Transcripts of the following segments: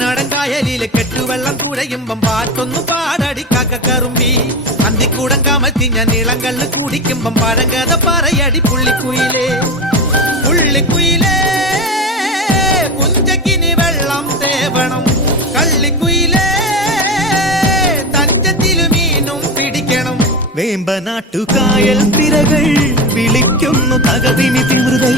കുട്ടനാടൻ കായലിലെ കെട്ടുവെള്ളം കുഴയുമ്പം പാട്ടൊന്നു പാടടി കാക്കക്കറുമ്പി അന്തിക്കൂടം കമത്തി ഞാൻ ഇളങ്കല്ല് കുടിക്കുമ്പം പഴങ്കഥ പറയടി പുള്ളിക്കുയിലേ പുള്ളിക്കുയിലേ പുഞ്ചക്കിനി വെള്ളം തേവണം കള്ളിക്കുയിലേ തഞ്ചത്തിലു മീനും പിടിക്കണം വേമ്പനാട്ടുകായൽ തിരകൾ വിളിക്കുന്നു തകതിനി തിമൃതൈ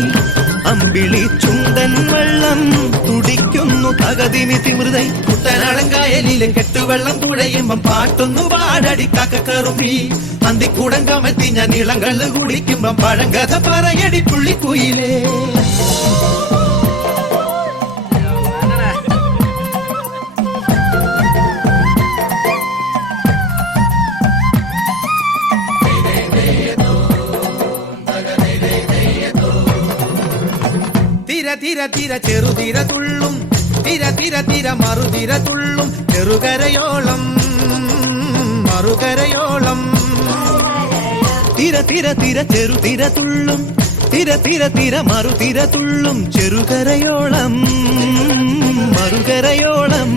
അമ്പിളി ചുണ്ടൻ വെള്ളം തുടിക്കുന്നു തകതിനി തിമൃതൈ കുട്ടനാടൻ കായലിലെ കെട്ടുവെള്ളം തുഴയുമ്പം പാട്ടൊന്നു പാടടി കാക്കക്കറുമ്പി അന്തിക്കൂടം കമത്തി ഞാൻ ഇളങ്കല്ല് കുടിക്കുമ്പം പഴങ്കഥ പറയടി പുള്ളിക്കുയിലേ തിര തിര ചെറുതിര തുള്ളും തിര തിര തിര മറുതിര തുള്ളും ചെറുകരയോളം മറുകരയോളം തിര തിര തിര ചെറുതിര തുള്ളും തിര തിര തിര മറുതിര തുള്ളും ചെറുകരയോളം മറുകരയോളം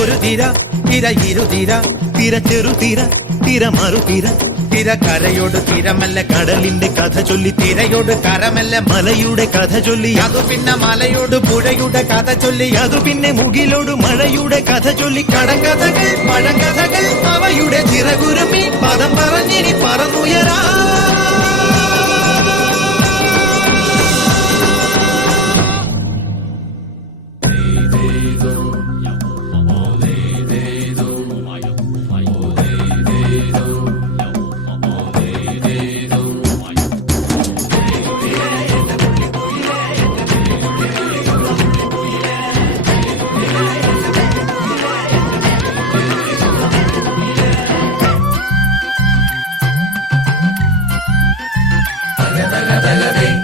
ഒരു തിര തിര ഇരുതിര തിര ചെറുതിര തിര മറുതിര തിര കരയോട് തിരമല്ല കടലിന്റെ കഥ ചൊല്ലി തിരയോട് കരമല്ല മലയുടെ കഥ ചൊല്ലി അതു പിന്നെ മലയോട് പുഴയുടെ കഥ ചൊല്ലി അതു പിന്നെ മുകിലോട് മഴയുടെ കഥ ചൊല്ലി കടങ്കഥകൾ പഴങ്കഥകൾ അവയുടെ ചിറകുരുമി പദം പറഞ്ഞിനി പറന്നുയരാ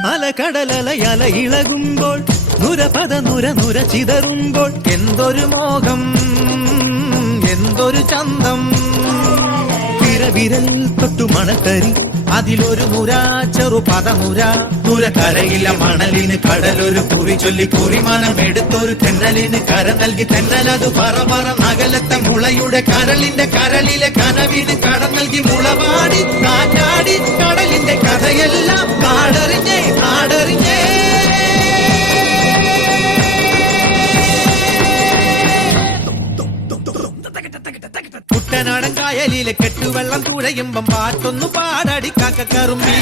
അലകടലയല ഇളകുമ്പോൾ നുരപദ നുര നുര ചിതറുമ്പോൾ എന്തൊരു മോഹം എന്തൊരു ചന്തം വിരവിരൽ തൊട്ടു മണത്തരി അതിലൊരു നുര ചെറുപദ നുര നുര കരയില്ല മണലിന് കടലൊരു കുറി ചൊല്ലി കുറിമാനം എടുത്തൊരു തെന്നലിന് കര നൽകി തെന്നലത് പറ പറ നഗലത്തെ മുളയുടെ കരളിന്റെ കരളിലെ കനവിന് കട നൽകി മുളവാടി കാറ്റാടി കടലിന്റെ കഥയെല്ലാം കാടറിഞ്ഞേ കാടറിഞ്ഞേ കുട്ടനാടൻ കായലിലെ കെട്ടുവെള്ളം തുഴയുമ്പം പാട്ടൊന്നു പാടടി കാക്കക്കറുമ്പി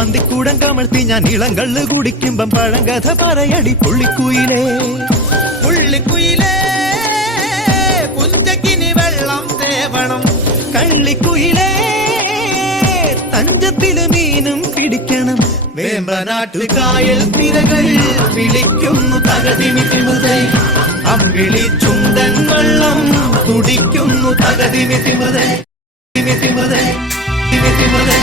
അന്തിക്കൂടം കമഴ്ത്തി ഞാൻ ഇളങ്കല്ല് കുടിക്കുമ്പം പഴങ്കഥ പറയടി പുള്ളിക്കുയിലേ പുള്ളിക്കുയിലേ പുഞ്ചക്കിനി വെള്ളം തേവണം കള്ളിക്കുയിലേ തഞ്ചത്തില് മീനും പിടിക്കണം വേമ്പനാട്ടുകായൽ തിരകൾ വിളിക്കുന്നു തകതിനി തിമൃതൈ അമ്പിളി ചുണ്ടൻ വെള്ളം തുടിക്കുന്നു തകതിനി തിമൃതൈ തിമൃതൈ തിമൃതൈ